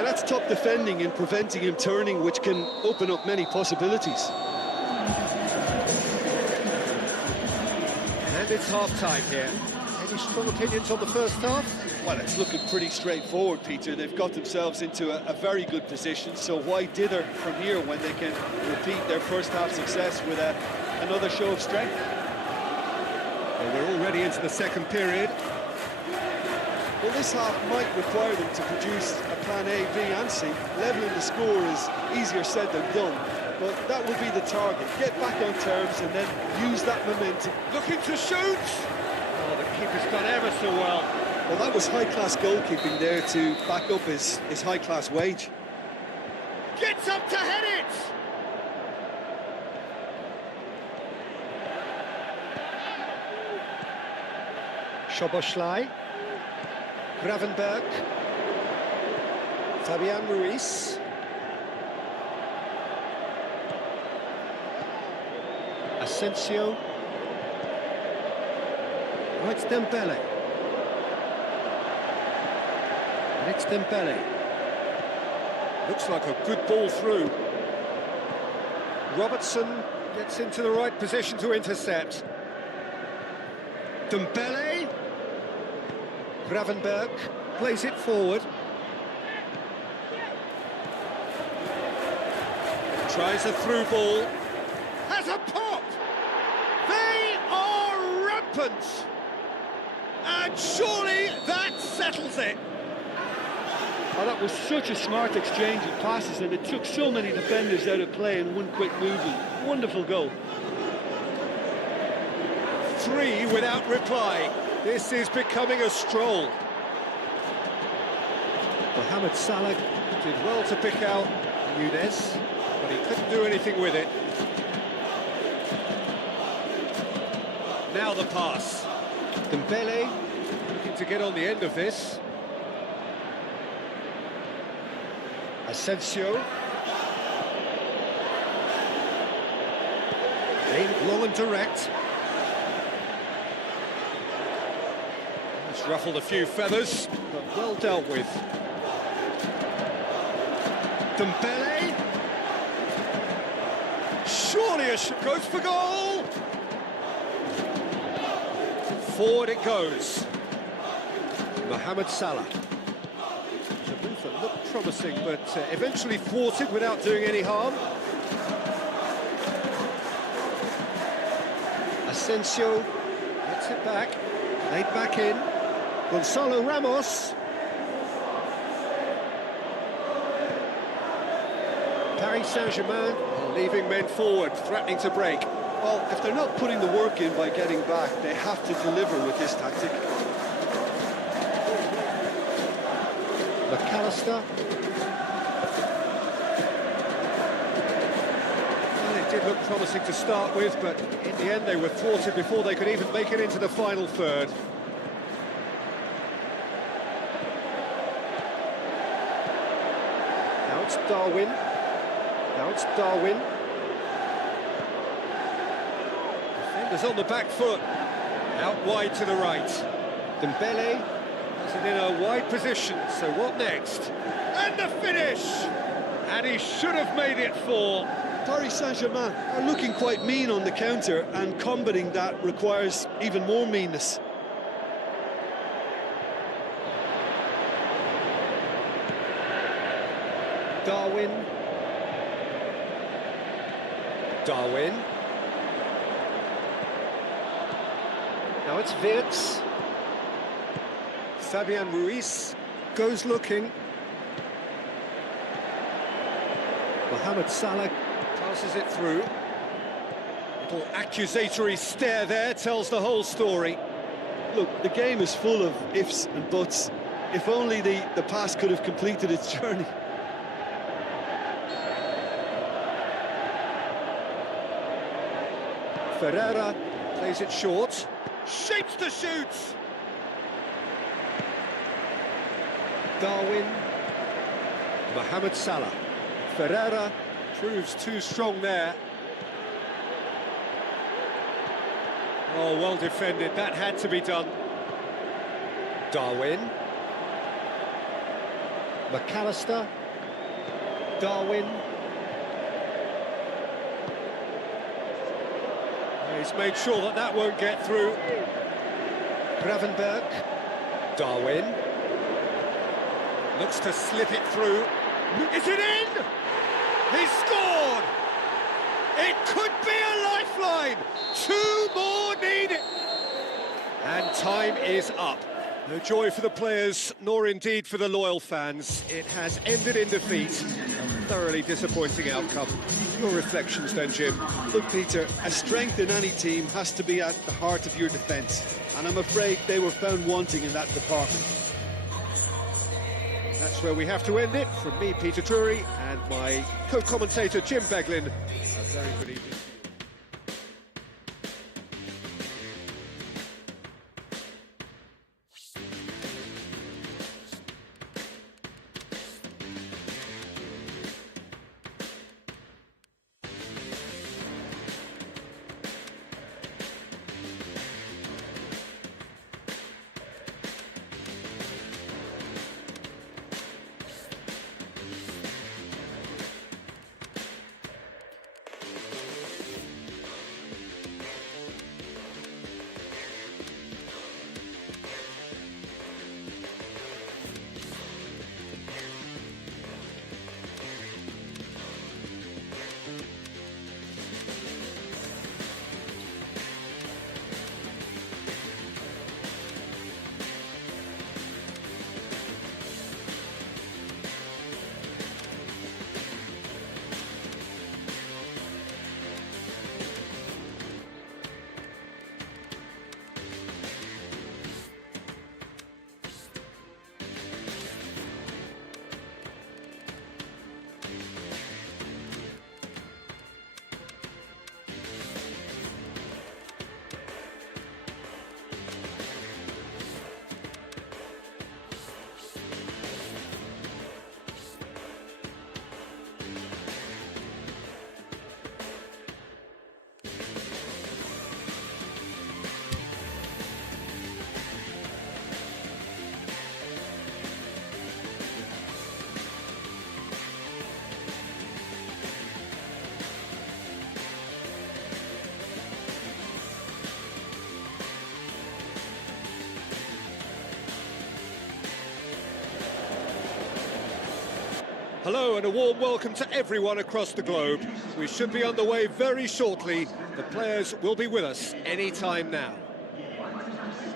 Yeah, that's top defending and preventing him turning, which can open up many possibilities. And it's half-time here. Any strong opinions on the first half? Well, it's looking pretty straightforward, Peter. They've got themselves into a very good position, so why dither from here when they can repeat their first half success with another show of strength? Well, we're already into the second period. Well, this half might require them to produce a plan A, B and C. Levelling the score is easier said than done, but that will be the target. Get back on terms and then use that momentum. Looking to shoot! Oh, the keeper's done ever so well. Well, that was high-class goalkeeping there to back up his high-class wage. Gets up to head it! Szoboszlai. Gravenberg. Fabian Ruiz. Asensio. Oh, it's Dembele. And it's Dembele. Looks like a good ball through. Robertson gets into the right position to intercept. Dembele. Gravenberg plays it forward. Tries a through ball. Has a pop! They are rampant! And surely that settles it! Oh, that was such a smart exchange of passes, and it took so many defenders out of play in one quick movement. Wonderful goal. 3 without reply. This is becoming a stroll. Mohamed Salah did well to pick out Nunez, but he couldn't do anything with it. Now the pass. Dembele looking to get on the end of this. Asensio. Aimed long and direct. It's ruffled a few feathers, but well dealt with. Dembele. Surely goes for goal. Forward it goes. Mohamed Salah. The move that looked promising, but eventually thwarted without doing any harm. Asensio gets it back, laid back in. Gonzalo Ramos. Paris Saint-Germain leaving men forward, threatening to break. Well, if they're not putting the work in by getting back, they have to deliver with this tactic. McAllister. Well, it did look promising to start with, but in the end they were thwarted before they could even make it into the final third. Now it's Darwin. Now it's Darwin. Defenders on the back foot. Out wide to the right. Dembele has it in a wide position, so what next? And the finish! And he should have made it 4. Paris Saint-Germain are looking quite mean on the counter, and combating that requires even more meanness. Darwin. Darwin. Now it's Wirtz. Fabian Ruiz goes looking. Mohamed Salah passes it through. Little accusatory stare there tells the whole story. Look, the game is full of ifs and buts. If only the pass could have completed its journey. Ferreira plays it short. Shapes to shoot! Darwin. Mohamed Salah. Ferreira proves too strong there. Oh, well defended. That had to be done. Darwin. McAllister, Darwin. He's made sure that that won't get through. Gravenberg, Darwin. Looks to slip it through. Is it in? He's scored! It could be a lifeline! 2 more needed! And time is up. No joy for the players, nor indeed for the loyal fans. It has ended in defeat. A thoroughly disappointing outcome. Your reflections then, Jim? Look, Peter, a strength in any team has to be at the heart of your defence, and I'm afraid they were found wanting in that department. That's where we have to end it. From me, Peter Drury, and my co-commentator, Jim Beglin. A very good evening. Hello and a warm welcome to everyone across the globe. We should be on the way very shortly. The players will be with us any time now.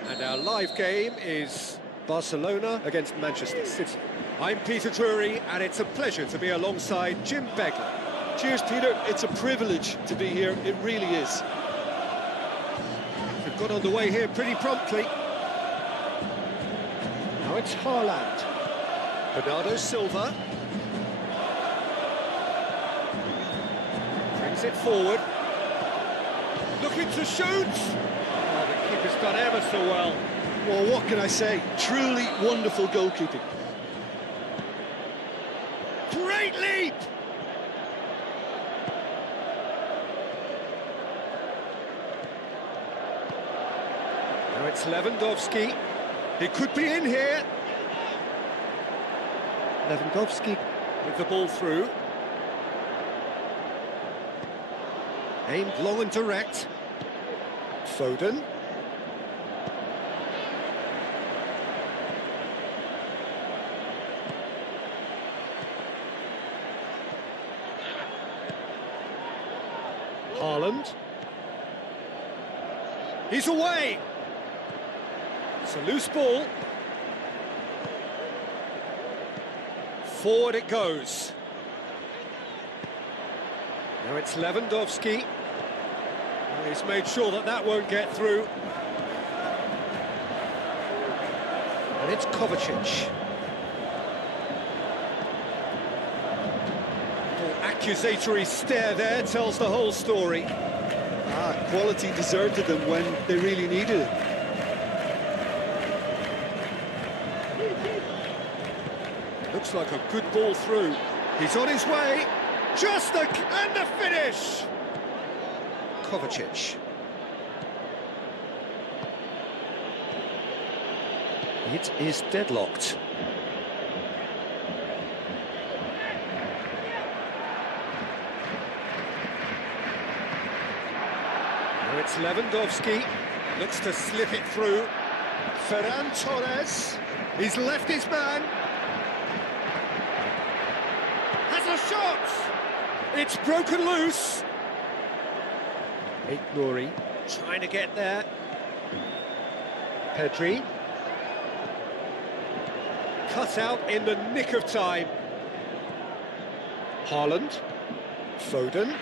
And our live game is Barcelona against Manchester City. I'm Peter Drury, and it's a pleasure to be alongside Jim Beglin. Cheers, Peter. It's a privilege to be here. It really is. We've got on the way here pretty promptly. Now it's Haaland. Bernardo Silva. Brings it forward. Looking to shoot. Oh, the keeper's done ever so well. Well, what can I say? Truly wonderful goalkeeping. Great leap! Now it's Lewandowski. He could be in here. Lewandowski with the ball through. Aimed long and direct. Foden. Haaland. He's away. It's a loose ball. Forward it goes. Now it's Lewandowski. He's made sure that that won't get through. And it's Kovacic. Accusatory stare there tells the whole story. Quality deserted them when they really needed it. Looks like a good ball through. He's on his way. And the finish! Kovacic. It is deadlocked. Now it's Lewandowski, looks to slip it through. Ferran Torres, he's left his man. Has a shot! It's broken loose. Nuri trying to get there. Pedri. Cut out in the nick of time. Haaland. Foden.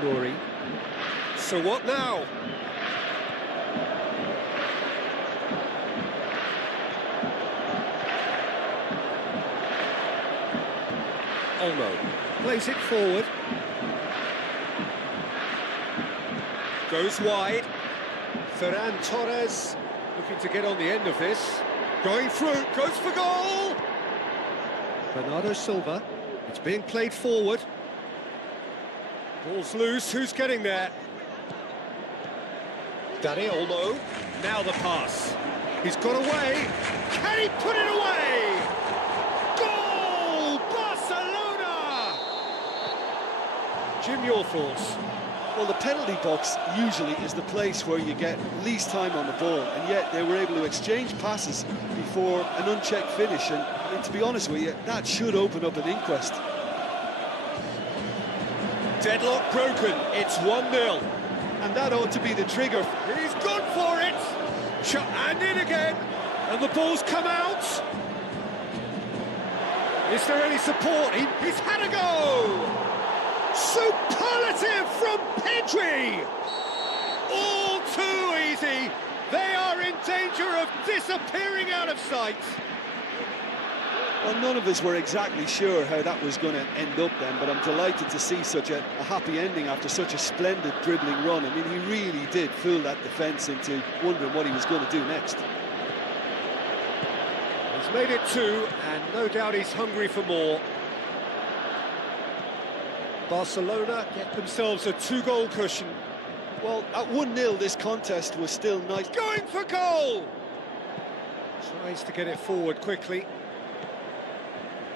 Nuri. So what now? Olmo plays it forward. Goes wide. Ferran Torres looking to get on the end of this. Going through, goes for goal! Bernardo Silva, it's being played forward. Ball's loose, who's getting there? Dari Olmo, now the pass. He's got away, can he put it away? Goal! Barcelona! Jim, your thoughts? Well, the penalty box usually is the place where you get least time on the ball, and yet they were able to exchange passes before an unchecked finish, and I mean, to be honest with you, that should open up an inquest. Deadlock broken, it's 1-0. And that ought to be the trigger. He's gone for it! And in again, and the ball's come out. Is there any support? He's had a go! Superlative from Pedri! All too easy. They are in danger of disappearing out of sight. Well, none of us were exactly sure how that was going to end up then, but I'm delighted to see such a happy ending after such a splendid dribbling run. I mean, he really did fool that defence into wondering what he was going to do next. He's made it 2, and no doubt he's hungry for more. Barcelona get themselves a 2-goal cushion. Well, at 1-0, this contest was still nice. Going for goal! Tries to get it forward quickly.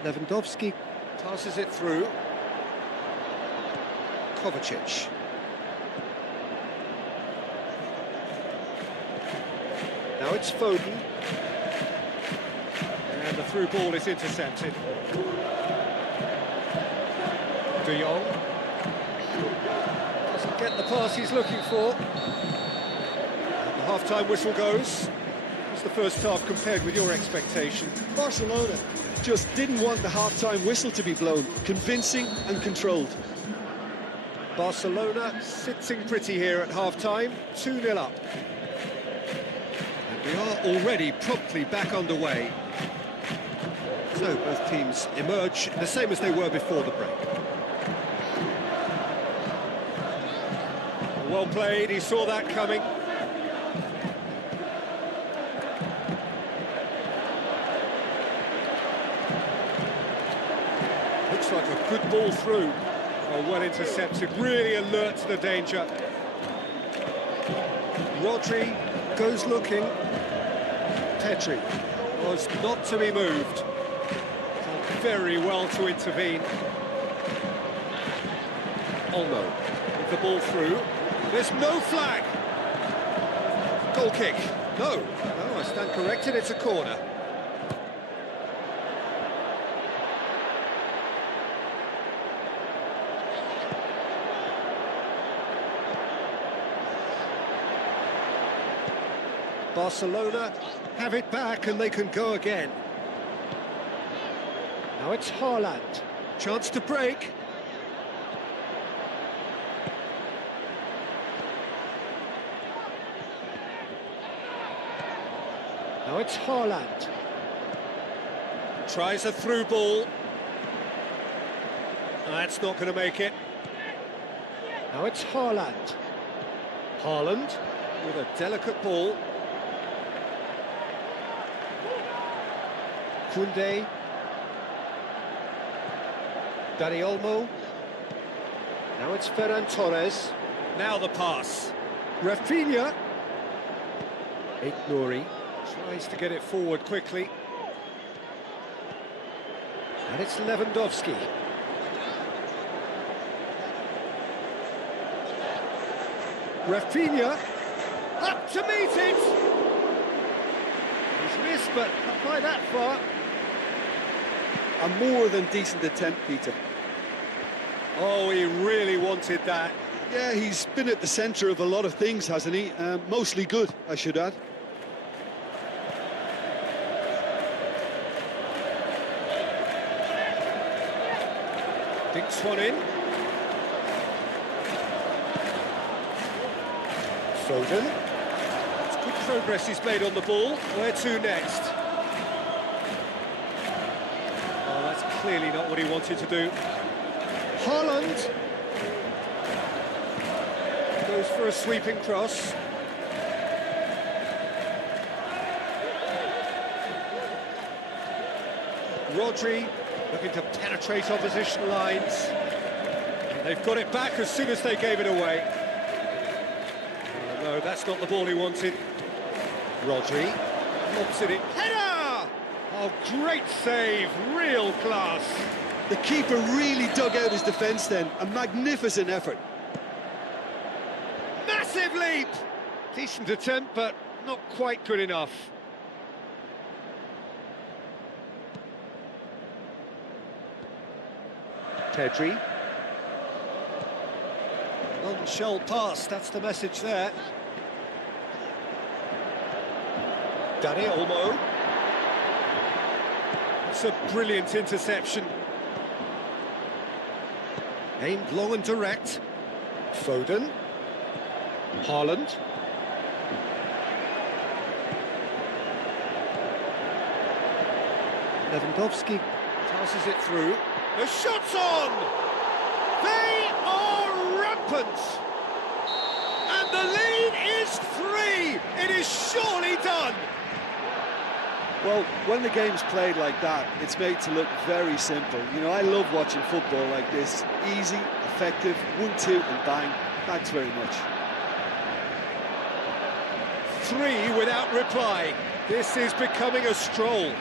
Lewandowski passes it through. Kovacic. Now it's Foden. And the through ball is intercepted. De Jong doesn't get the pass he's looking for. And the half-time whistle goes. What's the first half compared with your expectation? Barcelona just didn't want the half-time whistle to be blown. Convincing and controlled. Barcelona sitting pretty here at half-time, 2-0 up. And we are already promptly back underway. So both teams emerge the same as they were before the break. Well played, he saw that coming. Looks like a good ball through. Oh, well intercepted, really alert to the danger. Rodri goes looking. Pedri was not to be moved. Done very well to intervene. Olmo with the ball through. There's no flag. Goal kick. No, I stand corrected, it's a corner. Barcelona have it back and they can go again. Now it's Haaland. Chance to break. Now it's Haaland. Tries a through ball. That's not going to make it. Now it's Haaland. Haaland with a delicate ball. Koundé. Dari Olmo. Now it's Ferran Torres. Now the pass. Rafinha. Nuri tries to get it forward quickly. And it's Lewandowski. Rafinha, up to meet it! He's missed, but not by that far. A more than decent attempt, Peter. Oh, he really wanted that. Yeah, he's been at the centre of a lot of things, hasn't he? Mostly good, I should add. Dinks one in. Foden. It's good progress he's made on the ball. Where to next? Oh, that's clearly not what he wanted to do. Haaland goes for a sweeping cross. Rodri looking to penetrate opposition lines. And they've got it back as soon as they gave it away. Oh, no, that's not the ball he wanted. Rodri lobs it in. Header! Oh, great save, real class. The keeper really dug out his defence then. A magnificent effort. Massive leap! Decent attempt, but not quite good enough. Pedri. Non-shell pass, that's the message there. Dani Olmo. It's a brilliant interception. Aimed long and direct. Foden. Haaland. Lewandowski passes it through. The shot's on! They are rampant! And the lead is 3! It is surely done! Well, when the game's played like that, it's made to look very simple. You know, I love watching football like this. Easy, effective, 1-2 and bang. Thanks very much. 3 without reply. This is becoming a stroll.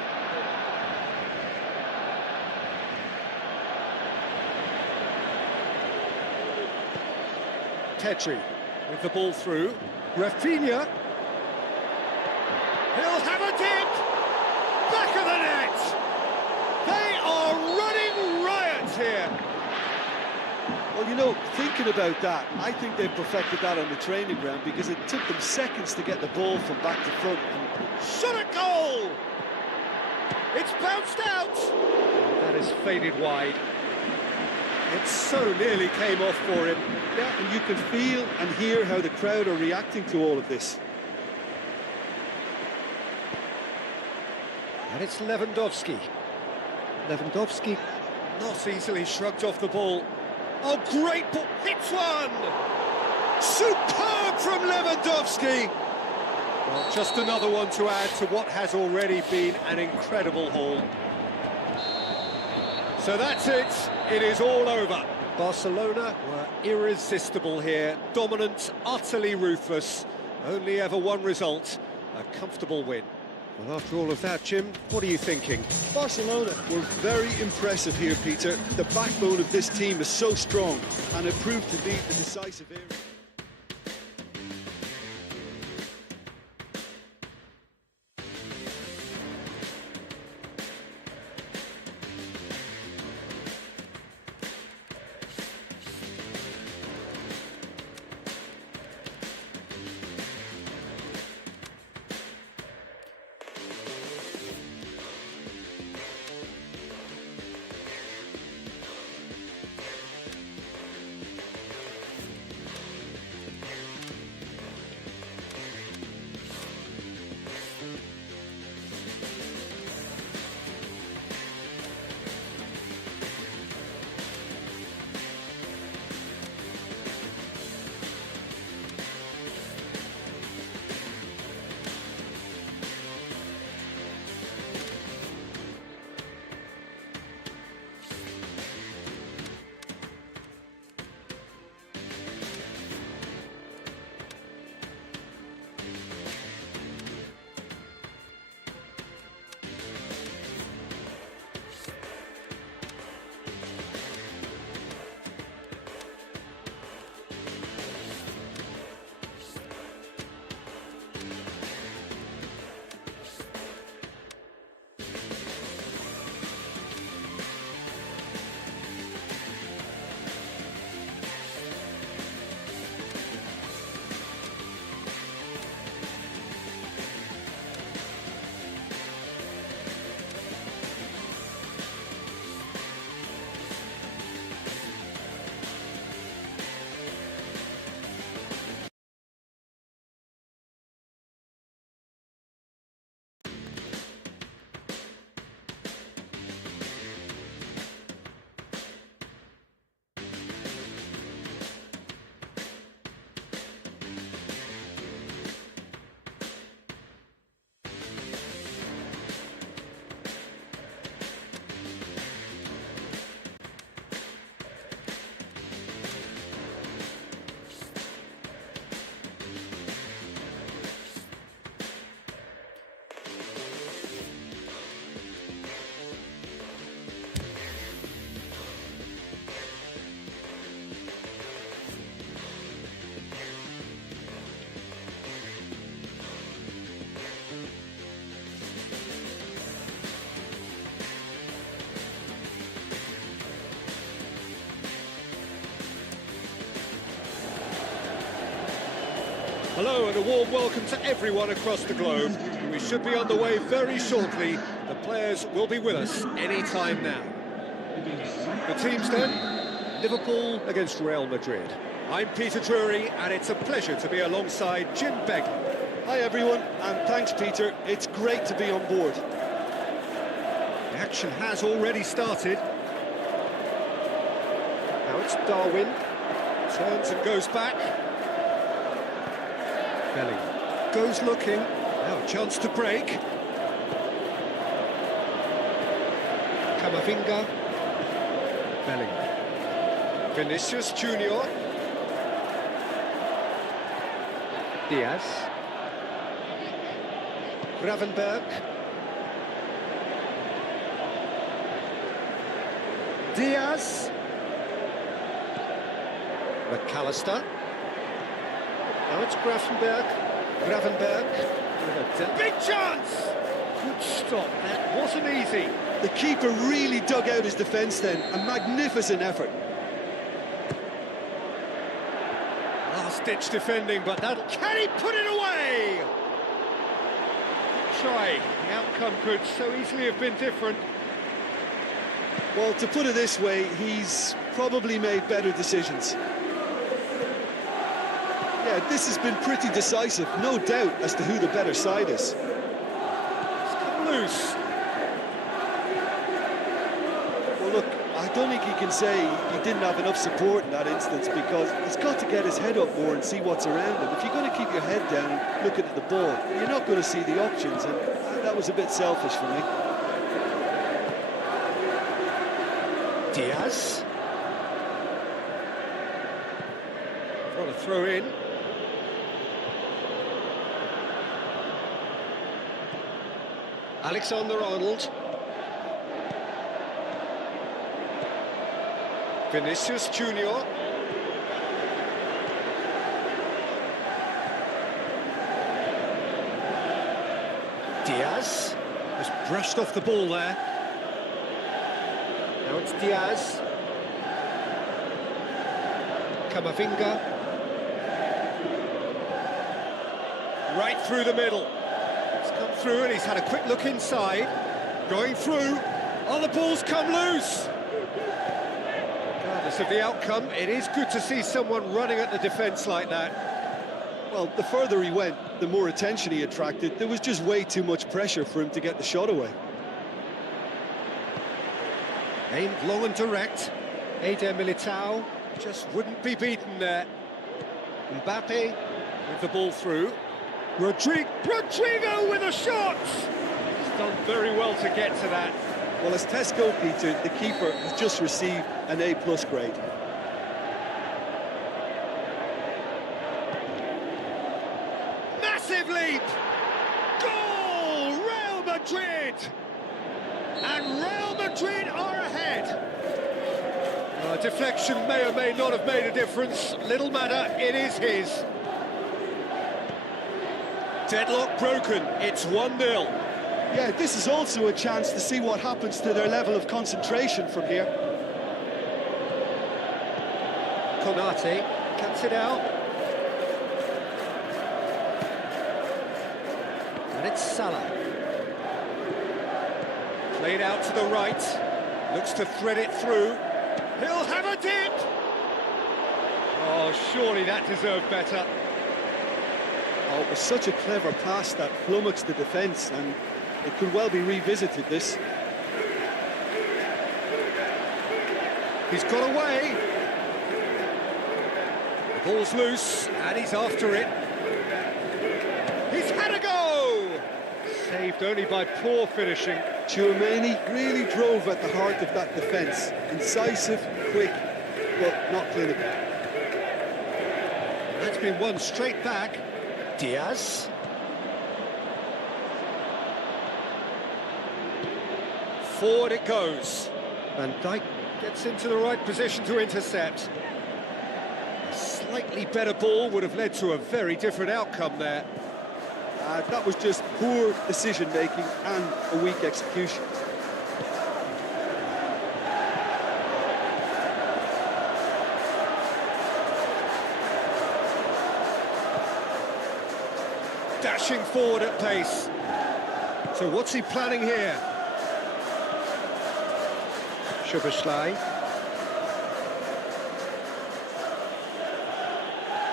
Pedri with the ball through. Rafinha. He'll have a dip. Back of the net. They are running riot here. Well, you know, thinking about that, I think they've perfected that on the training ground because it took them seconds to get the ball from back to front. Shot at goal! It's bounced out! That is faded wide. It so nearly came off for him. Yeah, and you can feel and hear how the crowd are reacting to all of this. And it's Lewandowski. Lewandowski not easily shrugged off the ball. Oh, great ball! Hits one! Superb from Lewandowski! Well, just another one to add to what has already been an incredible haul. So that's it. It is all over. Barcelona were irresistible here. Dominant, utterly ruthless. Only ever one result, a comfortable win. Well, after all of that, Jim, what are you thinking? Barcelona were very impressive here, Peter. The backbone of this team is so strong, and it proved to be the decisive area. Hello and a warm welcome to everyone across the globe. We should be on the way very shortly. The players will be with us any time now. The teams then, Liverpool against Real Madrid. I'm Peter Drury and it's a pleasure to be alongside Jim Begley. Hi everyone, and thanks Peter, it's great to be on board. The action has already started. Now it's Darwin, turns and goes back. Belly goes looking, now a chance to break. Camavinga, Belly, Vinicius Junior, Diaz, Gravenberg, Diaz, McAllister. Now it's Gravenberg. With a big chance! Good stop, that wasn't easy. The keeper really dug out his defence then, a magnificent effort. Last-ditch defending, but that'll... Can he put it away? Good try. The outcome could so easily have been different. Well, to put it this way, he's probably made better decisions. Yeah, this has been pretty decisive, no doubt as to who the better side is. It's come loose. Well, look, I don't think he can say he didn't have enough support in that instance, because he's got to get his head up more and see what's around him. If you're going to keep your head down and looking at the ball, you're not going to see the options, and that was a bit selfish for me. Diaz. Want to throw in. Alexander-Arnold. Vinicius Junior. Diaz has brushed off the ball there. Now it's Diaz. Camavinga. Right through the middle. It's come through and he's had a quick look inside. Going through. Oh, the ball's come loose. Regardless of the outcome, it is good to see someone running at the defence like that. Well, the further he went, the more attention he attracted. There was just way too much pressure for him to get the shot away. Aimed long and direct. Eder Militao just wouldn't be beaten there. Mbappe with the ball through. Rodrigo with a shot! He's done very well to get to that. Well, as Tesco, Peter, the keeper has just received an A+ grade. Massive leap! Goal! Real Madrid! And Real Madrid are ahead. Deflection may or may not have made a difference. Little matter, it is his. Deadlock broken, it's 1-0. Yeah, this is also a chance to see what happens to their level of concentration from here. Konate cuts it out. And it's Salah. Played out to the right. Looks to thread it through. He'll have a dip! Oh, surely that deserved better. Oh, it was such a clever pass that flummoxed the defence, and it could well be revisited, this. He's got away. The ball's loose, and he's after it. He's had a go! Saved only by poor finishing. Tchouaméni really drove at the heart of that defence. Incisive, quick, but not clinical. That's been won straight back. Diaz. Forward it goes. Van Dijk gets into the right position to intercept. A slightly better ball would have led to a very different outcome there. That was just poor decision-making and a weak execution. dashing forward at pace. So what's he planning here? Szoboszlai.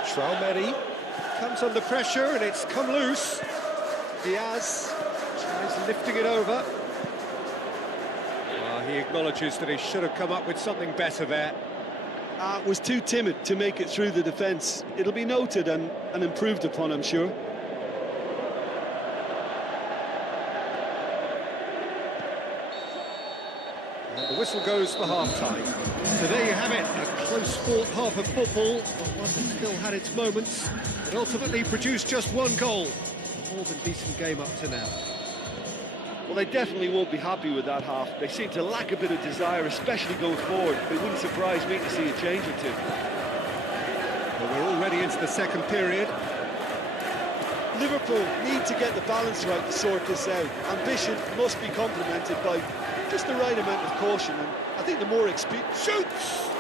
Traumeri comes under pressure and it's come loose. Diaz tries lifting it over. He acknowledges that he should have come up with something better there. Was too timid to make it through the defence. It'll be noted and improved upon, I'm sure. And the whistle goes for half-time. So there you have it, a close-fought half of football, one that still had its moments, but ultimately produced just one goal. A more than decent game up to now. Well, they definitely won't be happy with that half. They seem to lack a bit of desire, especially going forward. It wouldn't surprise me to see a change or two. Well, we're already into the second period. Liverpool need to get the balance right to sort this out. Ambition must be complemented by just the right amount of caution, and I think the more experience... Shoots!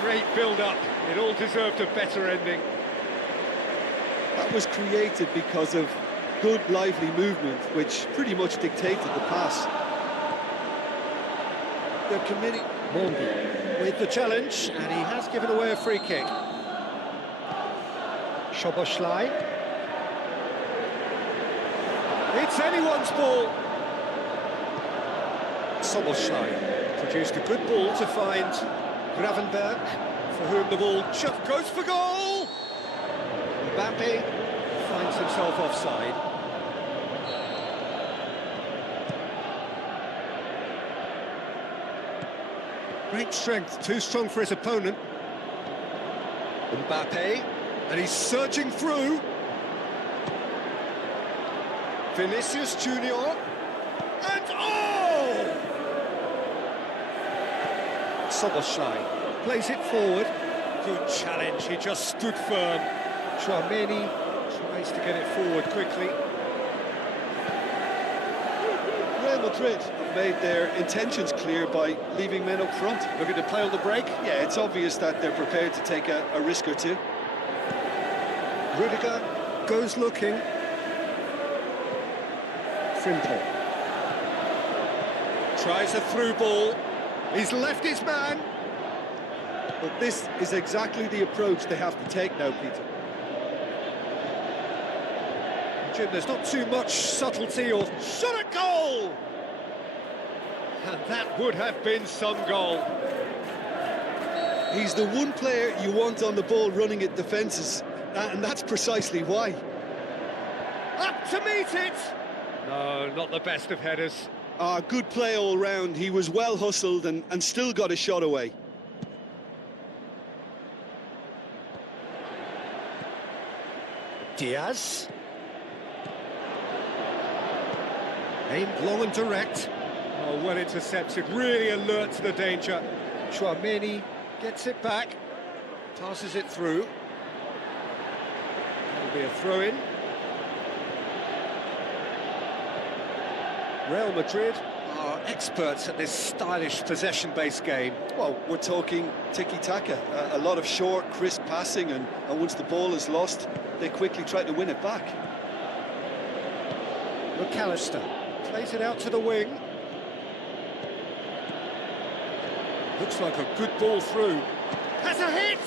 Great build-up. It all deserved a better ending. That was created because of good, lively movement, which pretty much dictated the pass. They're committing... Mondi with the challenge, and he has given away a free kick. Szoboszlai. It's anyone's ball. Szoboszlai produced a good ball to find Gravenberg, for whom the ball just goes for goal. Mbappe finds himself offside. Great strength, too strong for his opponent. Mbappe, and he's surging through. Vinicius Junior, and oh! Szoboszlai plays it forward. Good challenge, he just stood firm. Traumeni tries to get it forward quickly. Real Madrid have made their intentions clear by leaving men up front. Looking to play on the break. Yeah, it's obvious that they're prepared to take a risk or two. Rudiger goes looking. Frimpong tries a through ball. He's left his man. But this is exactly the approach they have to take now, Peter. Jim, there's not too much subtlety or shot a goal! And that would have been some goal. He's the one player you want on the ball running at defences, and that's precisely why. Up to meet it! No, not the best of headers. Good play all round. He was well hustled and still got a shot away. Diaz. Aimed long and direct. Oh, well intercepted, really alert to the danger. Traumeni gets it back, passes it through. That'll be a throw-in. Real Madrid are experts at this stylish possession-based game. Well, we're talking tiki-taka, a lot of short, crisp passing, and once the ball is lost, they quickly try to win it back. McAllister plays it out to the wing. Looks like a good ball through. Has a hit!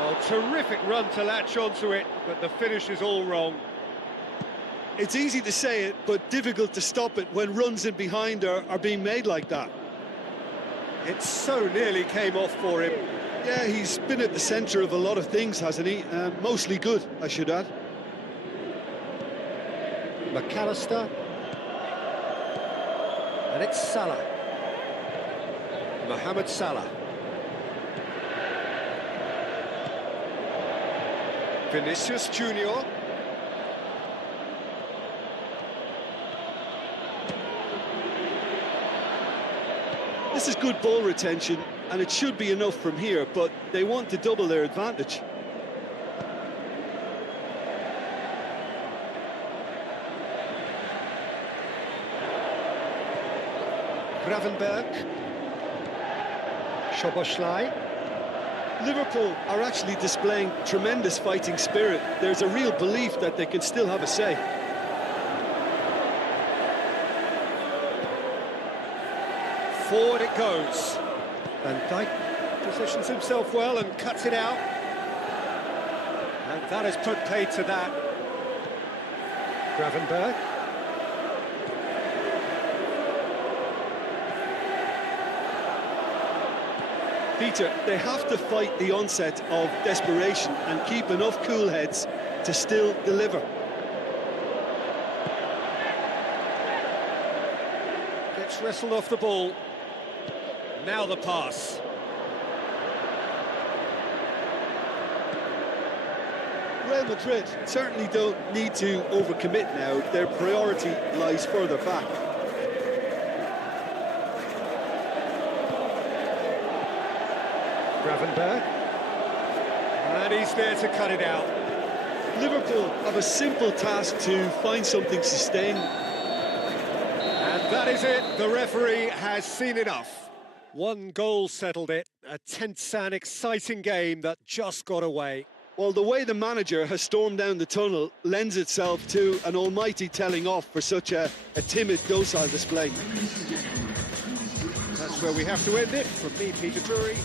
Oh, terrific run to latch onto it, but the finish is all wrong. It's easy to say it, but difficult to stop it when runs in behind are being made like that. It so nearly came off for him. Yeah, he's been at the centre of a lot of things, hasn't he? Mostly good, I should add. McAllister. And it's Salah. Mohamed Salah. Vinicius Junior. This is good ball retention, and it should be enough from here, but they want to double their advantage. Gravenberg. Szoboszlai. Liverpool are actually displaying tremendous fighting spirit. There's a real belief that they can still have a say. Forward it goes. Van Dijk positions himself well and cuts it out. And that has put paid to that. Gravenberg. Peter, they have to fight the onset of desperation and keep enough cool heads to still deliver. Gets wrestled off the ball. Now the pass. Real Madrid certainly don't need to overcommit now. Their priority lies further back. Gravenberg. And he's there to cut it out. Liverpool have a simple task to find something sustained. And that is it. The referee has seen enough. One goal settled it. A tense and exciting game that just got away. Well, the way the manager has stormed down the tunnel lends itself to an almighty telling off for such a timid, docile display. That's where we have to end it. From me, Peter Drury.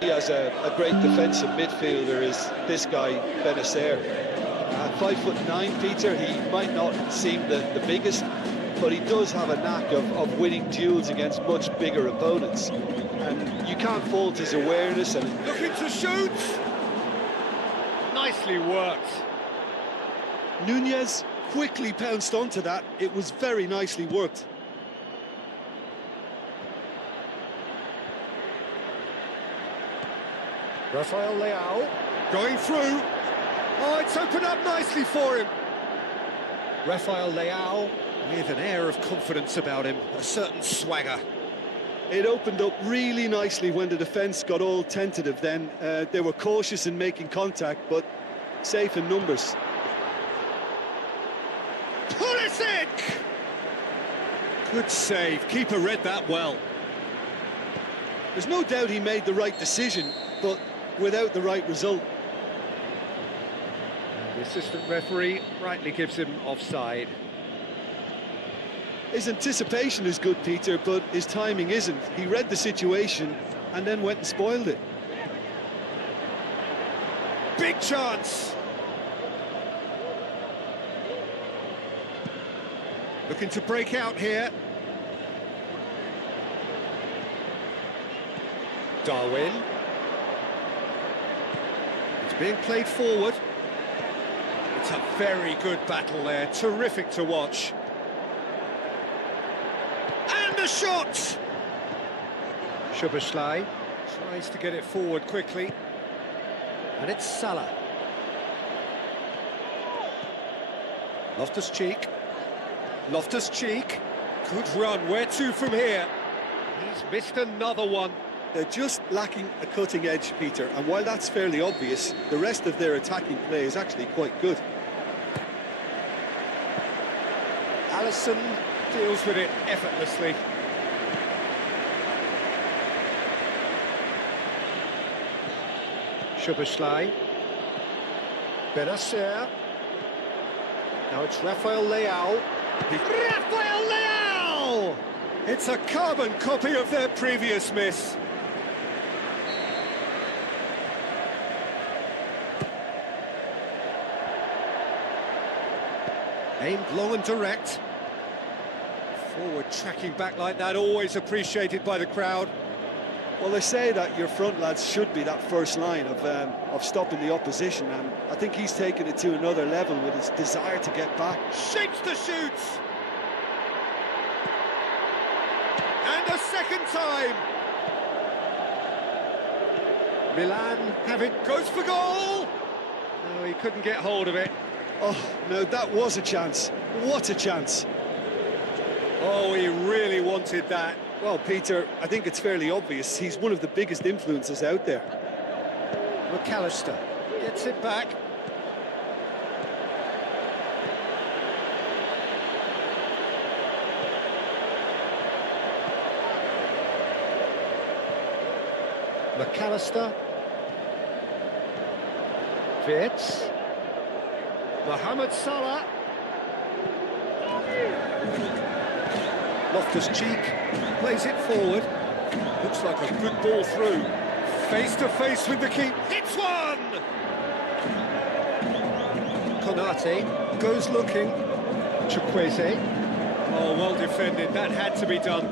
He has a great defensive midfielder, is this guy, Benacer. 5'9", Peter, he might not seem the biggest, but he does have a knack of winning duels against much bigger opponents. And you can't fault his awareness. And Looking to shoot! Nicely worked. Nunez quickly pounced onto that. It was very nicely worked. Rafael Leao going through. Oh, it's opened up nicely for him. Rafael Leao with an air of confidence about him, a certain swagger. It opened up really nicely when the defence got all tentative then. They were cautious in making contact, but safe in numbers. Pulisic! Good save, keeper read that well. There's no doubt he made the right decision, but without the right result. The assistant referee rightly gives him offside. His anticipation is good, Peter, but his timing isn't. He read the situation and then went and spoiled it. Big chance! Looking to break out here. Darwin. It's being played forward. It's a very good battle there, terrific to watch. And a shot! Szoboszlai tries to get it forward quickly. And it's Salah. Loftus-Cheek. Loftus-Cheek. Good run, where to from here? He's missed another one. They're just lacking a cutting edge, Peter, and while that's fairly obvious, the rest of their attacking play is actually quite good. Alisson deals with it effortlessly. Szoboszlai. Benacer. Now it's Rafael Leao. Rafael Leao! It's a carbon copy of their previous miss. Aimed long and direct. Forward tracking back like that, always appreciated by the crowd. Well, they say that your front lads should be that first line of stopping the opposition, and I think he's taken it to another level with his desire to get back. Shapes the shoots! And a second time! Milan have it, goes for goal! No, he couldn't get hold of it. Oh, no, that was a chance. What a chance. Oh, he really wanted that. Well, Peter, I think it's fairly obvious. He's one of the biggest influences out there. McAllister gets it back. McAllister. Fitz. Mohamed Salah. Loftus-Cheek plays it forward. Looks like a good ball through. Face to face with the keeper. Hits one! Konate goes looking. Chukwueze. Oh, well defended. That had to be done.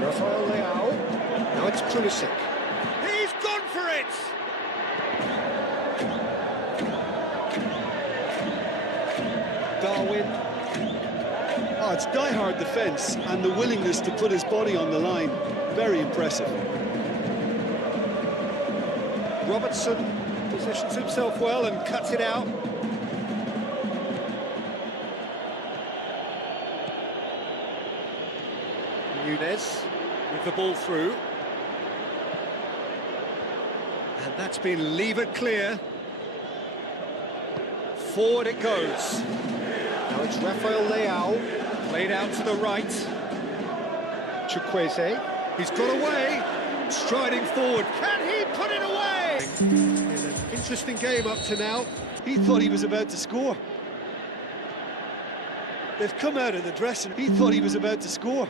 Rafael Leao. Now it's Pulisic. He's gone for it! Darwin. Oh, it's die-hard defence and the willingness to put his body on the line. Very impressive. Robertson positions himself well and cuts it out. Nunez with the ball through. And that's been levered clear. Forward it goes. Now it's Rafael Leao, played out to the right. Chukwueze, he's got away, striding forward. Can he put it away? In an interesting game up to now. He thought he was about to score. They've come out of the dressing. He thought he was about to score.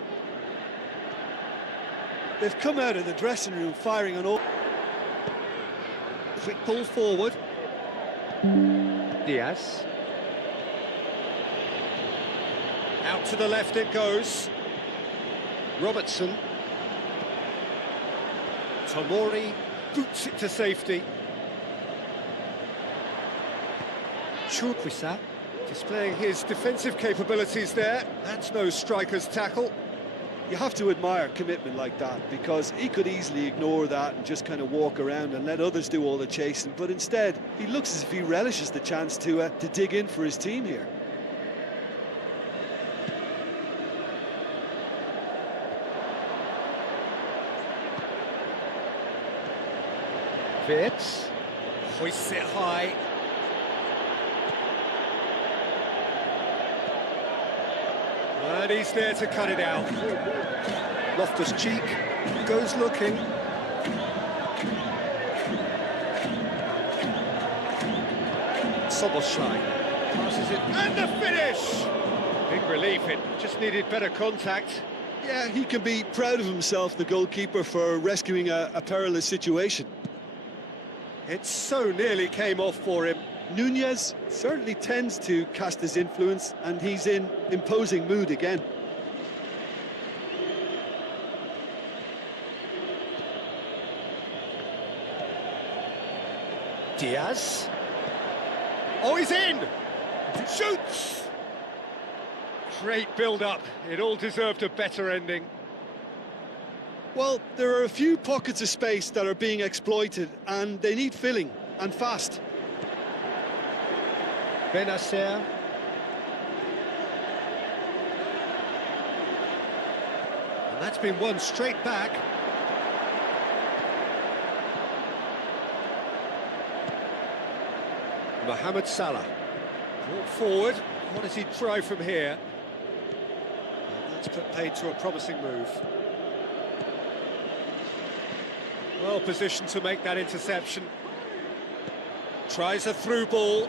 They've come out of the dressing room firing on all... Quick ball forward. Diaz. Out to the left it goes. Robertson. Tomori boots it to safety. Chukwisa displaying his defensive capabilities there. That's no striker's tackle. You have to admire commitment like that, because he could easily ignore that and just kind of walk around and let others do all the chasing, but instead he looks as if he relishes the chance to dig in for his team here. Fitz. Hoists it high. And he's there to cut it out. Loftus-Cheek goes looking. Soboslai passes it, and the finish! Big relief, it just needed better contact. Yeah, he can be proud of himself, the goalkeeper, for rescuing a perilous situation. It so nearly came off for him. Nunez certainly tends to cast his influence, and he's in imposing mood again. Diaz. Oh, he's in! Shoots! Great build-up. It all deserved a better ending. Well, there are a few pockets of space that are being exploited, and they need filling, and fast. Benacer. And that's been won straight back. Mohamed Salah. Brought forward. What does he try from here? And that's put paid to a promising move. Well positioned to make that interception. Tries a through ball.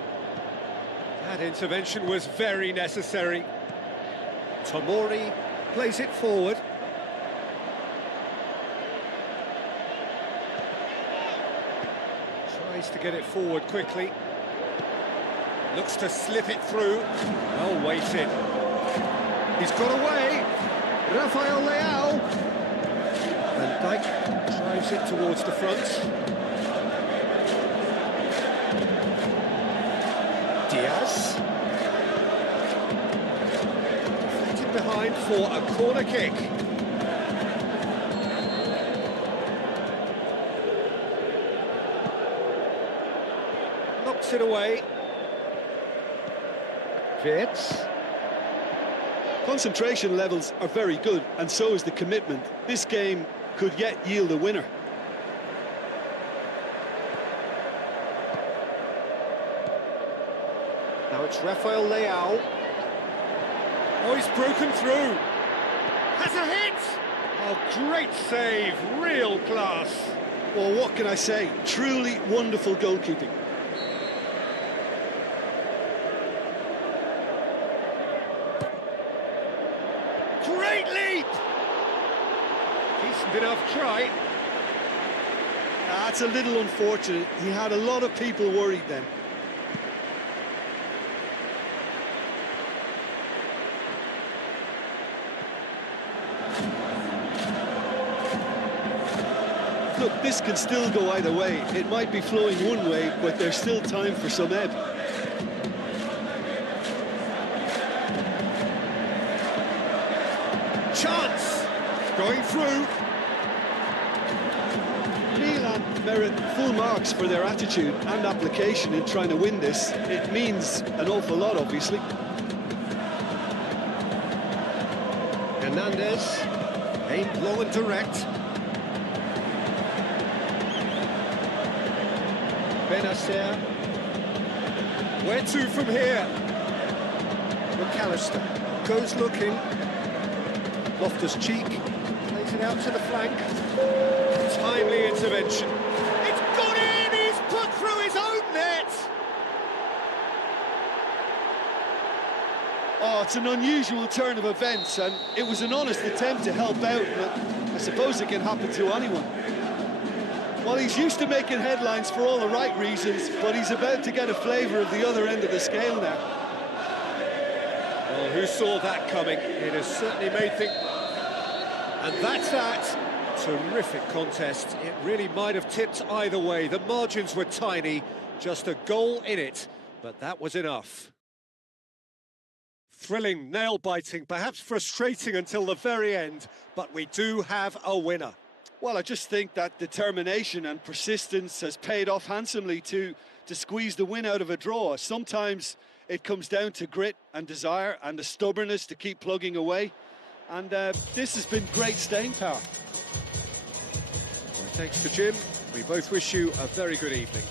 That intervention was very necessary. Tomori plays it forward. Tries to get it forward quickly. Looks to slip it through. Well weighted. He's got away. Rafael Leao. Van Dijk drives it towards the front. Diaz. Deflected behind for a corner kick. Knocks it away. Fitz. Concentration levels are very good, and so is the commitment. This game could yet yield a winner. Now it's Rafael Leao. Oh, he's broken through. Has a hit! Oh, great save, real class. Well, what can I say? Truly wonderful goalkeeping. Great leap! Decent enough try. That's a little unfortunate. He had a lot of people worried then. Look, this can still go either way. It might be flowing one way, but there's still time for some ebb. Chance! Going through. Milan merit full marks for their attitude and application in trying to win this. It means an awful lot, obviously. Hernandez, aimed low and direct. Benacer. Where to from here? McAllister goes looking. Loftus-Cheek plays it out to the flank. Timely intervention. It's gone in! He's put through his own net! Oh, it's an unusual turn of events, and it was an honest attempt to help out, but I suppose it can happen to anyone. Well, he's used to making headlines for all the right reasons, but he's about to get a flavour of the other end of the scale now. Well, who saw that coming? It has certainly made things... And that's that. Terrific contest. It really might have tipped either way. The margins were tiny, just a goal in it, but that was enough. Thrilling, nail-biting, perhaps frustrating until the very end, but we do have a winner. Well, I just think that determination and persistence has paid off handsomely to squeeze the win out of a draw. Sometimes it comes down to grit and desire and the stubbornness to keep plugging away. And this has been great staying power. Well, thanks to Jim. We both wish you a very good evening.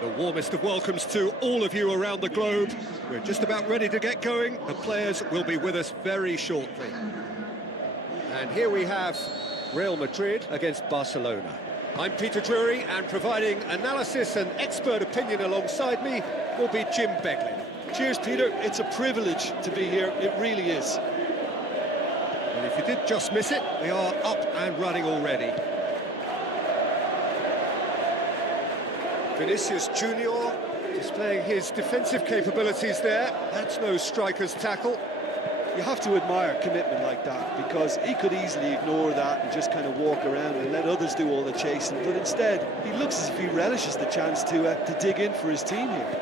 The warmest of welcomes to all of you around the globe. We're just about ready to get going. The players will be with us very shortly. And here we have Real Madrid against Barcelona. I'm Peter Drury, and providing analysis and expert opinion alongside me will be Jim Beglin. Cheers, Peter. It's a privilege to be here. It really is. And if you did just miss it, we are up and running already. Vinicius Junior displaying his defensive capabilities there. That's no striker's tackle. You have to admire commitment like that, because he could easily ignore that and just kind of walk around and let others do all the chasing, but instead he looks as if he relishes the chance to dig in for his team here.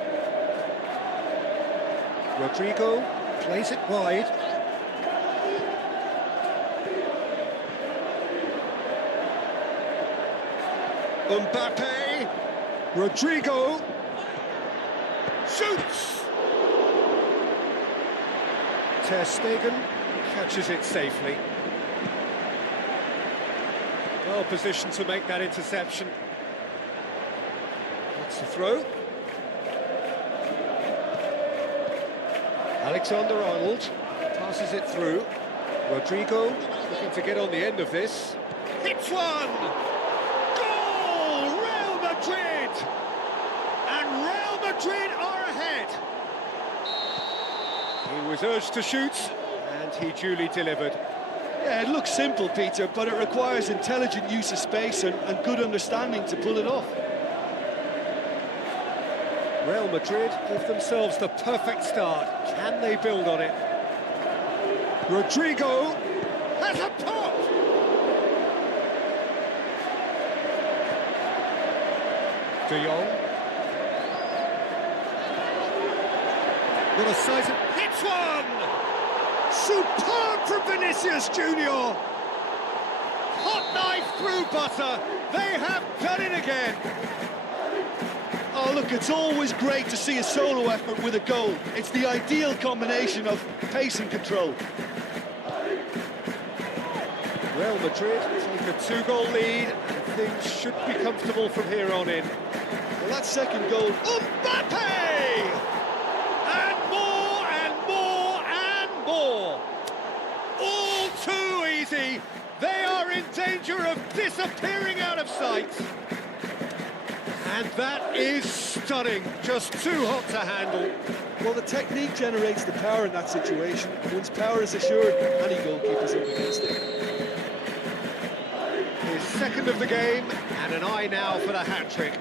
Rodrigo plays it wide. Mbappe, Rodrigo shoots. Ter Stegen Catches it safely. Well positioned to make that interception. That's the throw. Alexander-Arnold passes it through. Rodrigo looking to get on the end of this. Hits one! Goal! Real Madrid! And Real Madrid are ahead. He was urged to shoot, and he duly delivered. Yeah, it looks simple, Peter, but it requires intelligent use of space and good understanding to pull it off. Real Madrid give themselves the perfect start. Can they build on it? Rodrigo has a pop! De Jong. What a size of... Hits one! Superb from Vinicius Junior! Hot knife through butter. They have done it again. Oh, look, it's always great to see a solo effort with a goal. It's the ideal combination of pace and control. Real Madrid take a two-goal lead, and things should be comfortable from here on in. Well, that second goal... Mbappe! And more, and more, and more. All too easy. They are in danger of disappearing out of sight. And that is stunning, just too hot to handle. Well, the technique generates the power in that situation. Once power is assured, any goalkeeper's up against it. His second of the game, and an eye now for the hat-trick.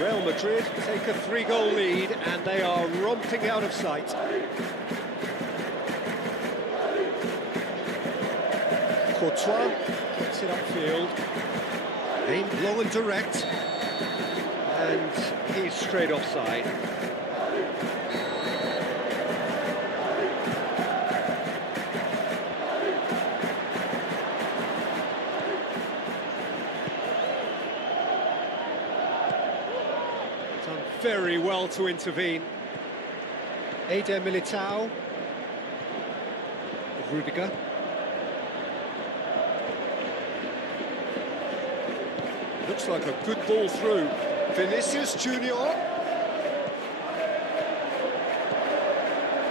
Real Madrid take a three-goal lead, and they are romping out of sight. Courtois gets it upfield. Aimed long and direct, and he's straight offside. Done very well to intervene. Eder Militao, Rudiger. Looks like a good ball through. Vinicius Junior.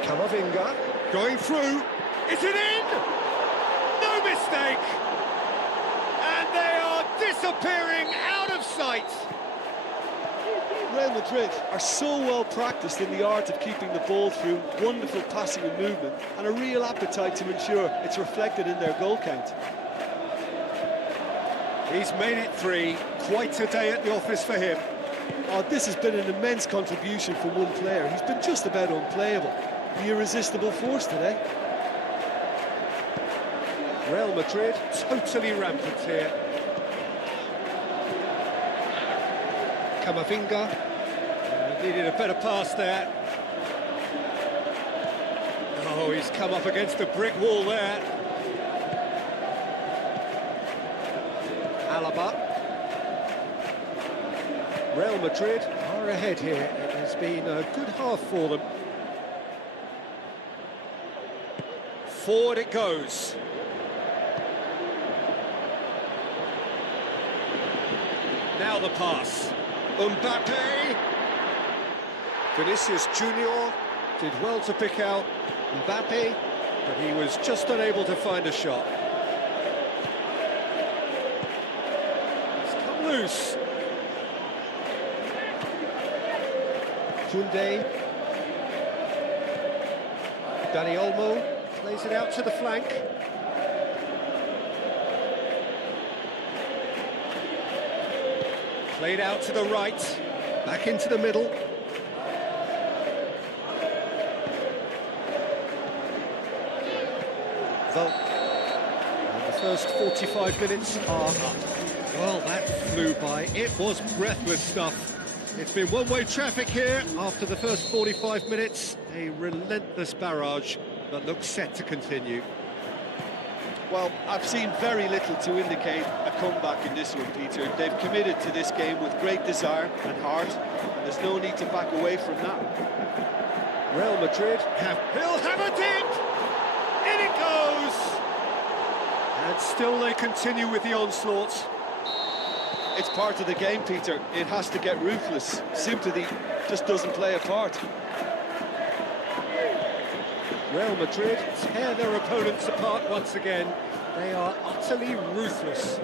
Camavinga going through. Is it in? No mistake. And they are disappearing out of sight. Real Madrid are so well practiced in the art of keeping the ball through, wonderful passing and movement, and a real appetite to ensure it's reflected in their goal count. He's made it three. Quite a day at the office for him. Oh, this has been an immense contribution from one player. He's been just about unplayable. The irresistible force today. Real Madrid totally rampant here. Camavinga needed a better pass there. Oh, he's come up against a brick wall there. Alaba. Real Madrid are ahead here. It has been a good half for them. Forward it goes. Now the pass. Mbappe. Vinicius Junior did well to pick out Mbappe, but he was just unable to find a shot. It's come loose. Koundé. Dani Olmo plays it out to the flank. Played out to the right, back into the middle. And the first 45 minutes are up. Well, that flew by. It was breathless stuff. It's been one-way traffic here after the first 45 minutes. A relentless barrage that looks set to continue. Well, I've seen very little to indicate a comeback in this one, Peter. They've committed to this game with great desire and heart, and there's no need to back away from that. Real Madrid he'll have a dip! In it goes! And still they continue with the onslaughts. It's part of the game, Peter. It has to get ruthless. Sympathy just doesn't play a part. Real Madrid tear their opponents apart once again. They are utterly ruthless.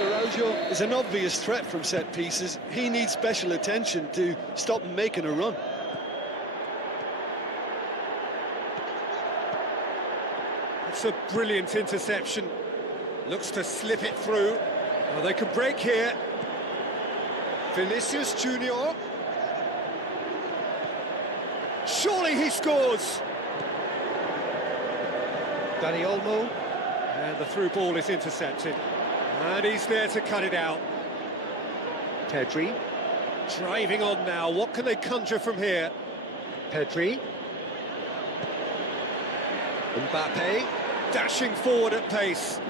Araujo is an obvious threat from set pieces. He needs special attention to stop him making a run. It's a brilliant interception. Looks to slip it through. Well, they can break here. Vinicius Junior. Surely he scores! Dani Olmo. And the through ball is intercepted. And he's there to cut it out. Pedri. Driving on now. What can they conjure from here? Pedri. Mbappe. Dashing forward at pace.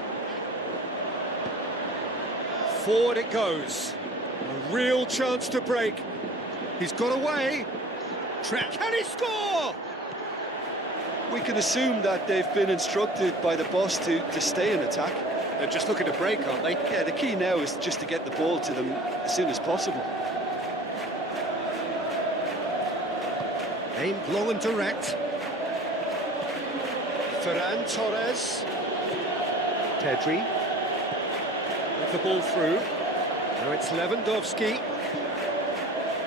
Forward it goes. A real chance to break. He's got away. Can he score? We can assume that they've been instructed by the boss to stay in attack. They're just looking to break, aren't they? Yeah, the key now is just to get the ball to them as soon as possible. Aimed low and direct. Ferran Torres. Pedri. With the ball through. Now it's Lewandowski.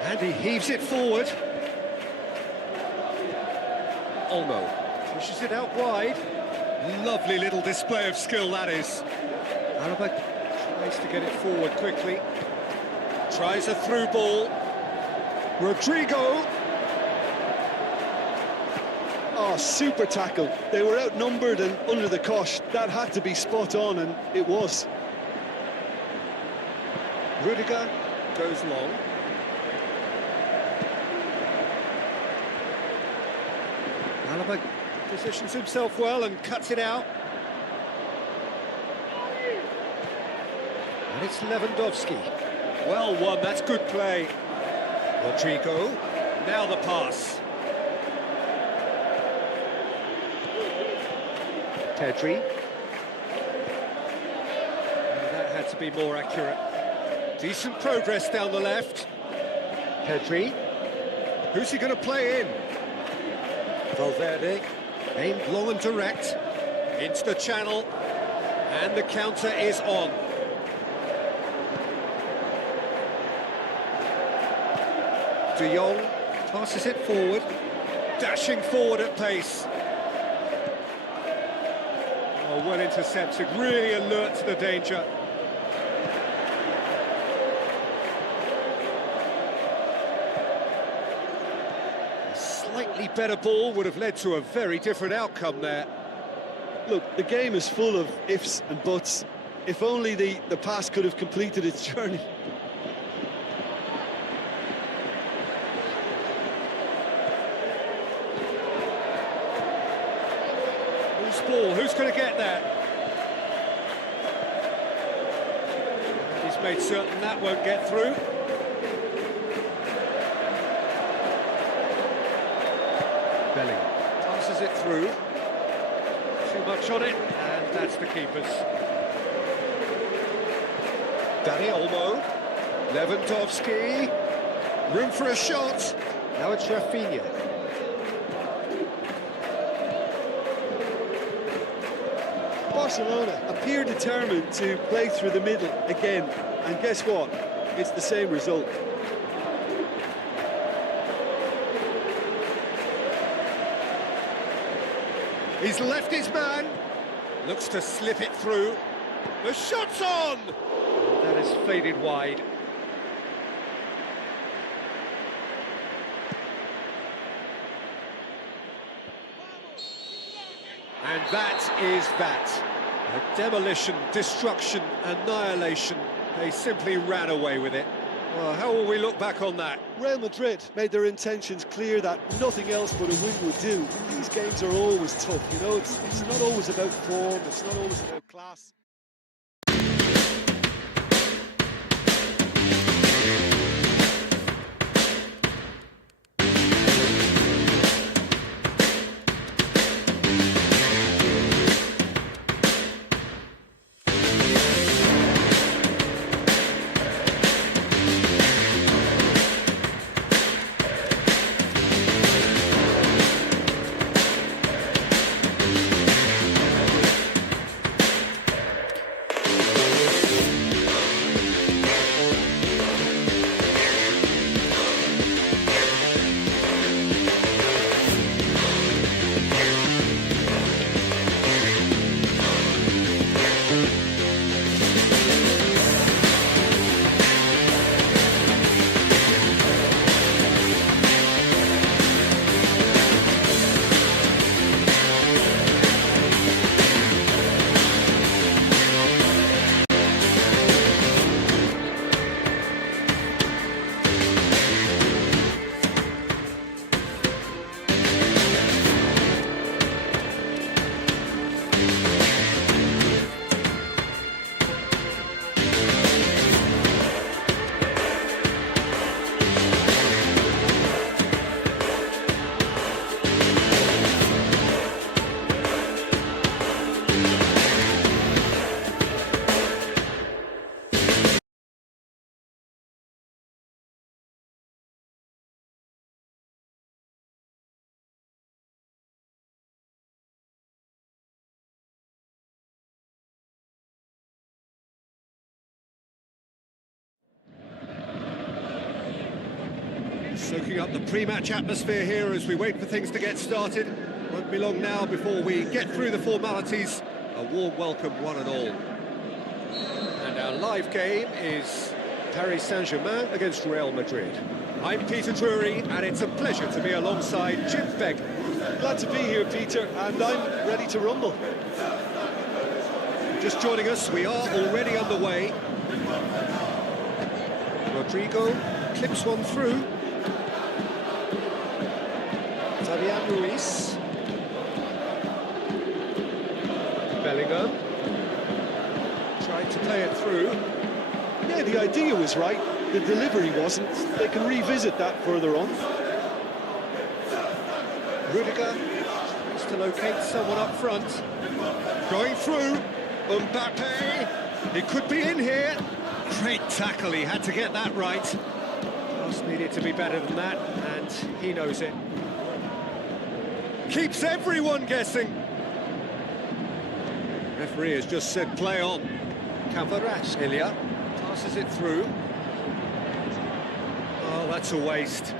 And he heaves it forward. Olmo pushes it out wide. Lovely little display of skill, that is. Alaba tries to get it forward quickly. Tries a through ball. Rodrigo. Oh, super tackle. They were outnumbered and under the cosh. That had to be spot on, and it was. Rudiger goes long. Alaba positions himself well and cuts it out. And it's Lewandowski. Well won, that's good play. Rodrigo, now the pass. Pedri. And that had to be more accurate. Decent progress down the left. Pedri. Who's he going to play in? Valverde, aimed long and direct, into the channel, and the counter is on. De Jong passes it forward, dashing forward at pace. Oh, well intercepted, really alert to the danger. Slightly better ball would have led to a very different outcome there. Look, the game is full of ifs and buts. If only the pass could have completed its journey. Who's ball? Who's going to get that? And he's made certain that won't get through. Bellingham passes it through. Too much on it, and that's the keeper's. Dani Olmo. Lewandowski. Room for a shot. Now it's Rafinha. Barcelona appear determined to play through the middle again, and guess what? It's the same result. He's left his man. Looks to slip it through. The shot's on! That has faded wide. And that is that. A demolition, destruction, annihilation. They simply ran away with it. Well, how will we look back on that? Real Madrid made their intentions clear that nothing else but a win would do. These games are always tough, you know, it's not always about form, it's not always about class. Soaking up the pre-match atmosphere here as we wait for things to get started. Won't be long now before we get through the formalities. A warm welcome, one and all. And our live game is Paris Saint-Germain against Real Madrid. I'm Peter Drury, and it's a pleasure to be alongside Jim Beck. Glad to be here, Peter, and I'm ready to rumble. Just joining us, we are already underway. Rodrigo clips one through. Fabian Ruiz. Bellingham. Tried to play it through. Yeah, the idea was right. The delivery wasn't. They can revisit that further on. Rudiger tries to locate someone up front. Going through. Mbappe. He could be in here. Great tackle, he had to get that right. Pass needed to be better than that, and he knows it. Keeps everyone guessing. Referee has just said play on. Kvaratskhelia Ilya passes it through. Oh, that's a waste.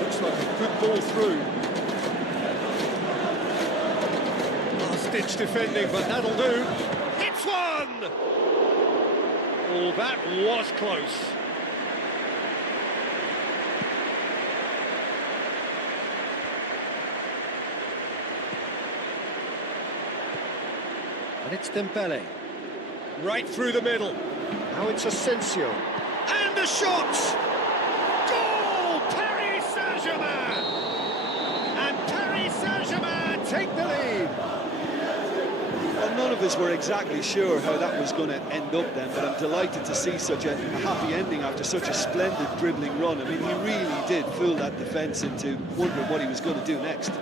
Looks like a good ball through. Last-ditch defending, but that'll do. It's one! Oh, that was close. And it's Dembele. Right through the middle. Now it's Asensio. And a shot! Goal! Paris Saint-Germain! And Paris Saint-Germain take the lead. Well, none of us were exactly sure how that was going to end up then, but I'm delighted to see such a happy ending after such a splendid dribbling run. I mean, he really did fool that defence into wondering what he was going to do next.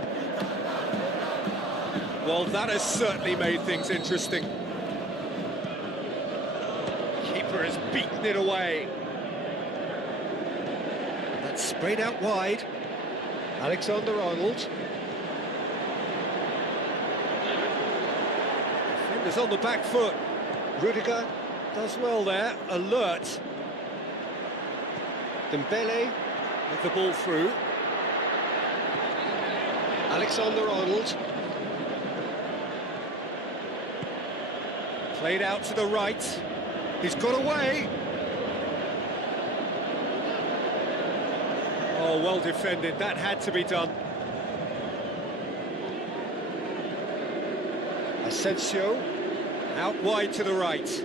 Well, that has certainly made things interesting. Keeper has beaten it away. That's sprayed out wide. Alexander-Arnold. Defenders on the back foot. Rudiger does well there, alert. Dembele with the ball through. Alexander-Arnold. Played out to the right. He's got away. Oh, well defended. That had to be done. Asensio. Out wide to the right.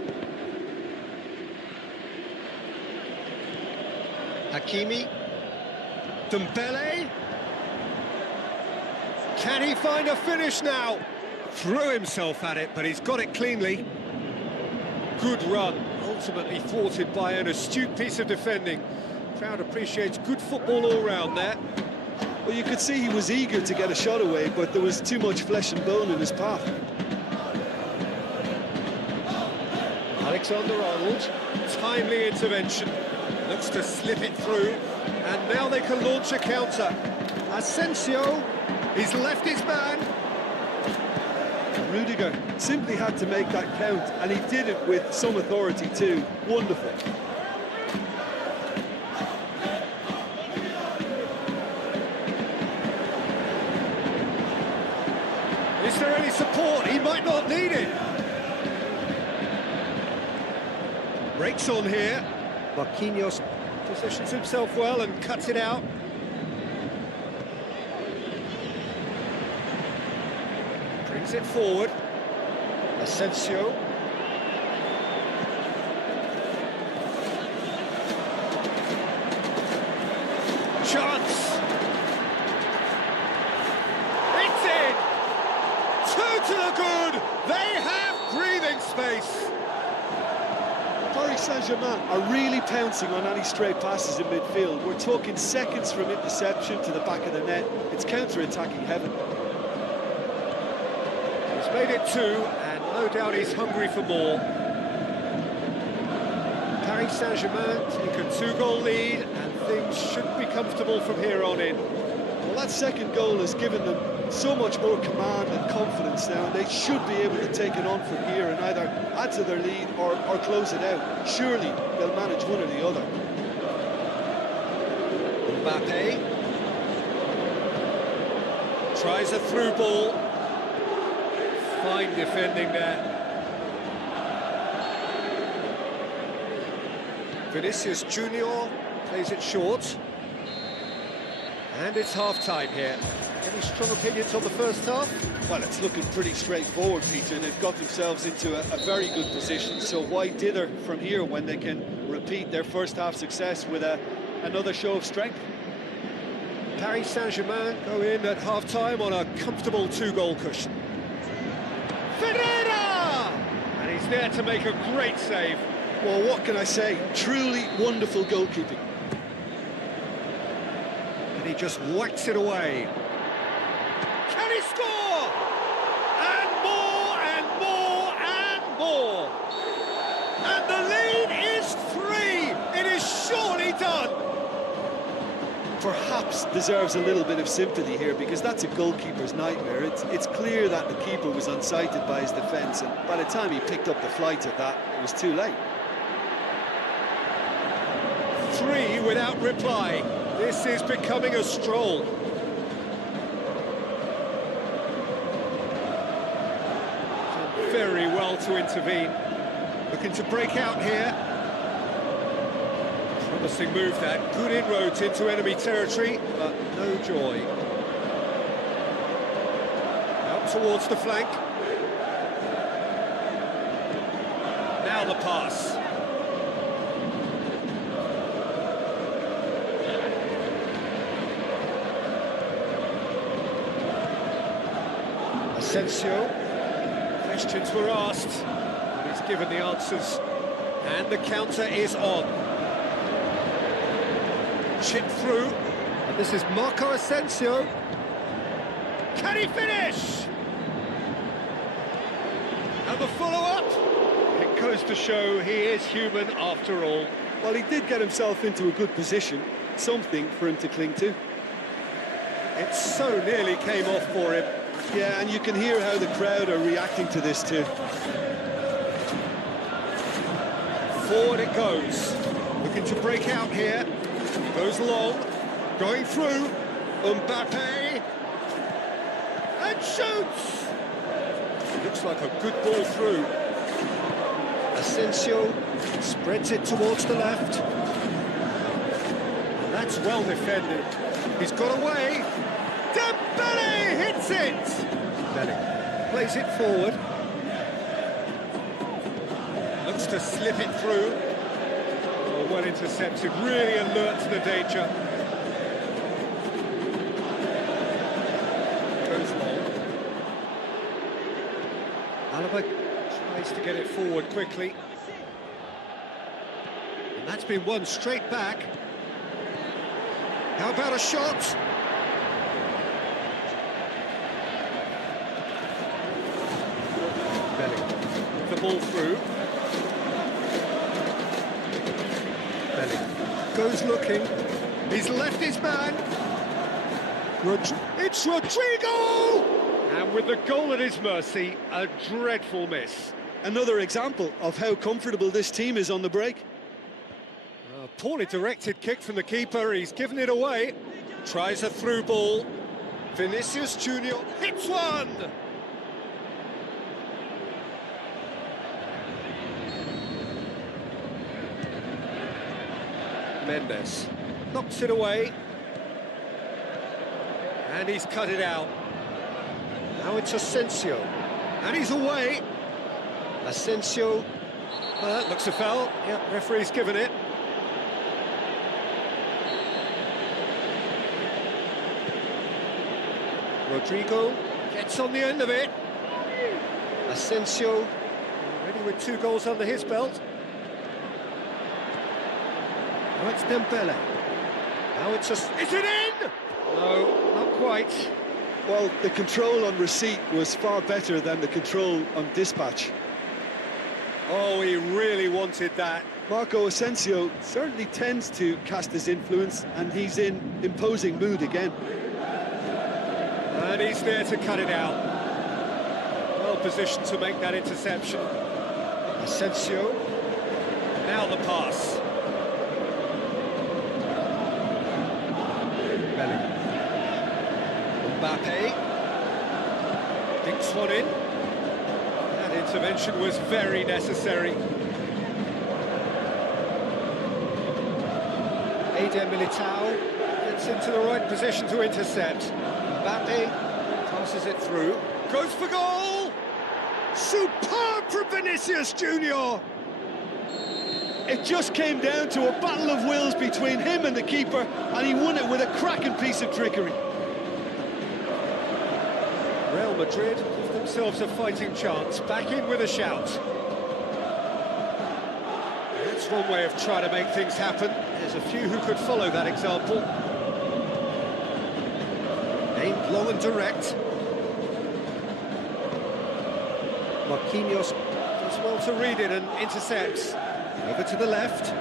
Hakimi. Dembele. Can he find a finish now? Threw himself at it, but he's got it cleanly. Good run, ultimately thwarted by an astute piece of defending. Crowd appreciates good football all round there. Well, you could see he was eager to get a shot away, but there was too much flesh and bone in his path. Alexander-Arnold, timely intervention. Looks to slip it through, and now they can launch a counter. Asensio, he's left his man. Rudiger simply had to make that count, and he did it with some authority too. Wonderful. Is there any support? He might not need it. Breaks on here. Marquinhos positions himself well and cuts it out. Brings it forward. Asensio. Chance. It's in. Two to the good. They have breathing space. Paris Saint-Germain are really pouncing on any stray passes in midfield. We're talking seconds from interception to the back of the net. It's counter-attacking heaven. He's made it two, and no doubt he's hungry for more. Paris Saint-Germain take a two-goal lead, and things should be comfortable from here on in. Well, that second goal has given them so much more command and confidence now, and they should be able to take it on from here and either add to their lead or close it out. Surely they'll manage one or the other. Mbappe tries a through ball. Fine defending there. Vinicius Junior plays it short. And it's half-time here. Any strong opinions on the first half? Well, it's looking pretty straightforward, Peter, and they've got themselves into a very good position. So why dither from here when they can repeat their first half success with another show of strength? Paris Saint-Germain go in at half-time on a comfortable 2-goal cushion. Ferreira! And he's there to make a great save. Well, what can I say? Truly wonderful goalkeeping. And he just whacks it away. Can he score? And more, and more, and more. And the lead is 3. It is surely done. Perhaps deserves a little bit of sympathy here, because that's a goalkeeper's nightmare. It's clear that the keeper was unsighted by his defence, and by the time he picked up the flight of that, it was too late. 3 without reply. This is becoming a stroll. Done very well to intervene. Looking to break out here. Promising move that. Good inroads into enemy territory, but no joy. Out towards the flank. Now the pass. Asensio. Questions were asked, and he's given the answers. And the counter is on. Chip through, and this is Marco Asensio. Can he finish? And the follow-up. It goes to show he is human after all. Well, he did get himself into a good position, something for him to cling to. It so nearly came off for him. Yeah, and you can hear how the crowd are reacting to this too. Forward it goes. Looking to break out here. Goes long. Going through. Mbappe. And shoots! Looks like a good ball through. Asensio spreads it towards the left. And that's well defended. He's got away. Dembele hits it! Belly plays it forward. Looks to slip it through. Oh, well intercepted, really alert to the danger. Goes long. Alaba tries to get it forward quickly. And that's been won straight back. How about a shot? The ball through. Belly goes looking. He's left his man. It's Rodrigo! And with the goal at his mercy, a dreadful miss. Another example of how comfortable this team is on the break. A poorly directed kick from the keeper. He's given it away. Tries a through ball. Vinicius Junior hits one! Mendes knocks it away, and he's cut it out. Now it's Asensio, and he's away. Asensio, that looks a foul. Yeah, referee's given it. Rodrigo gets on the end of it. Asensio, already with 2 goals under his belt. Now it's Dembele. Now it's is it in? No, not quite. Well, the control on receipt was far better than the control on dispatch. Oh, he really wanted that. Marco Asensio certainly tends to cast his influence, and he's in imposing mood again. And he's there to cut it out. Well positioned to make that interception. Asensio. Now the pass. Bellingham. Mbappe. Dinks one in. That intervention was very necessary. Eder Militao gets into the right position to intercept. Mbappe passes it through. Goes for goal! Superb from Vinicius Junior! It just came down to a battle of wills between him and the keeper, and he won it with a cracking piece of trickery. Real Madrid give themselves a fighting chance, back in with a shout. That's one way of trying to make things happen. There's a few who could follow that example. Aimed low and direct. Marquinhos does well to read it and intercepts. Over to the left.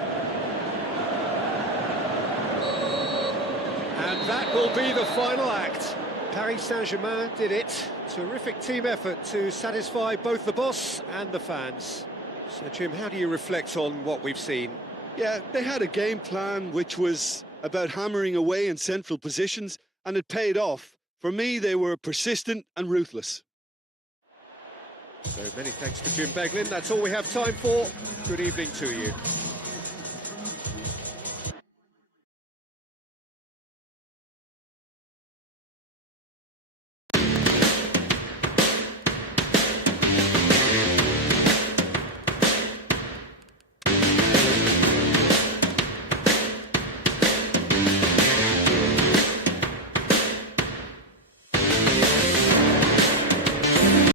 And that will be the final act. Paris Saint-Germain did it. Terrific team effort to satisfy both the boss and the fans. So, Jim, how do you reflect on what we've seen? Yeah, they had a game plan which was about hammering away in central positions, and it paid off. For me, they were persistent and ruthless. So many thanks to Jim Beglin. That's all we have time for. Good evening to you.